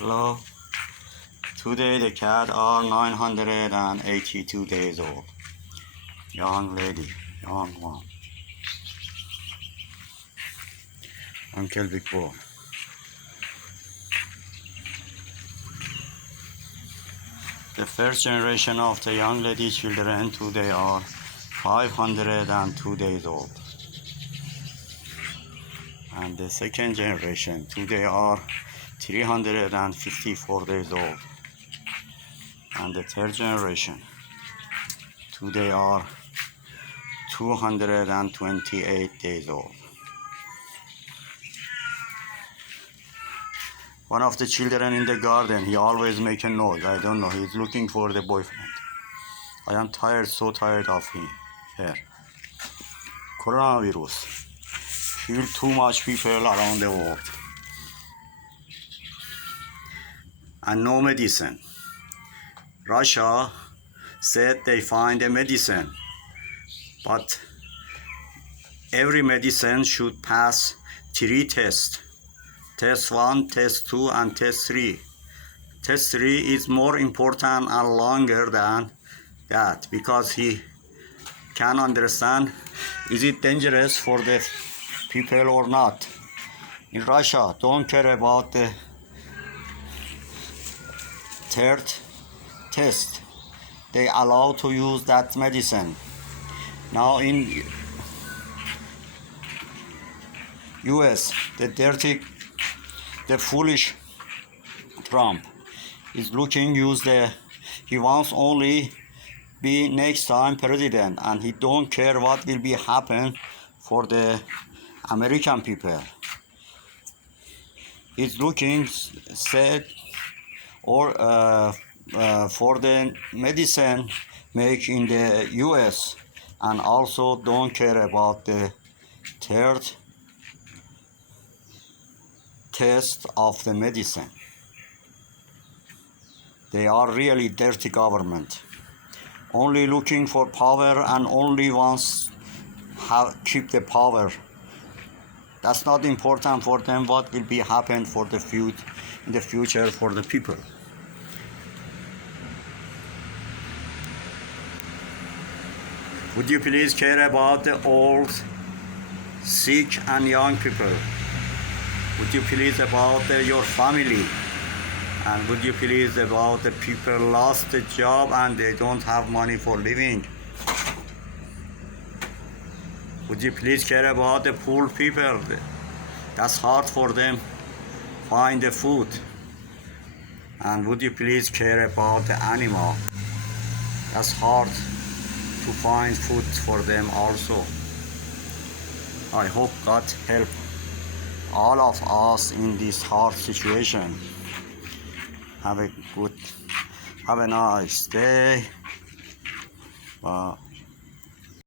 Hello. Today the cat are 982 days old. Young lady, young one. Uncle Big Boy. The first generation of the young lady children today are 502 days old. And the second generation today are 354 days old. And the third generation today are 228 days old. One of the children in the garden, he always make a noise. I don't know, he's looking for the boyfriend. I am tired, so tired of him. Here. Coronavirus. Kill too much people around the world. And no medicine. Russia said they find a medicine, but every medicine should pass 3 tests. Test 1, test 2, and test 3. Test 3 is more important and longer than that because he can understand is it dangerous for the people or not. In Russia, don't care about the third test. They allow to use that medicine. Now in US, the foolish Trump is looking he wants only be next time president, and he don't care what will be happen for the American people. He's looking said or for the medicine make in the US, and also don't care about the third test of the medicine. They are really dirty government, only looking for power and only wants keep the power. That's not important for them what will be happen for the in the future for the people. Would you please care about the old, sick and young people? Would you please about your family? And would you please about the people lost the job and they don't have money for living? Would you please care about the poor people? That's hard for them find the food. And would you please care about the animal? That's hard to find food for them also. I hope God help all of us in this hard situation. Have a nice day. Bye.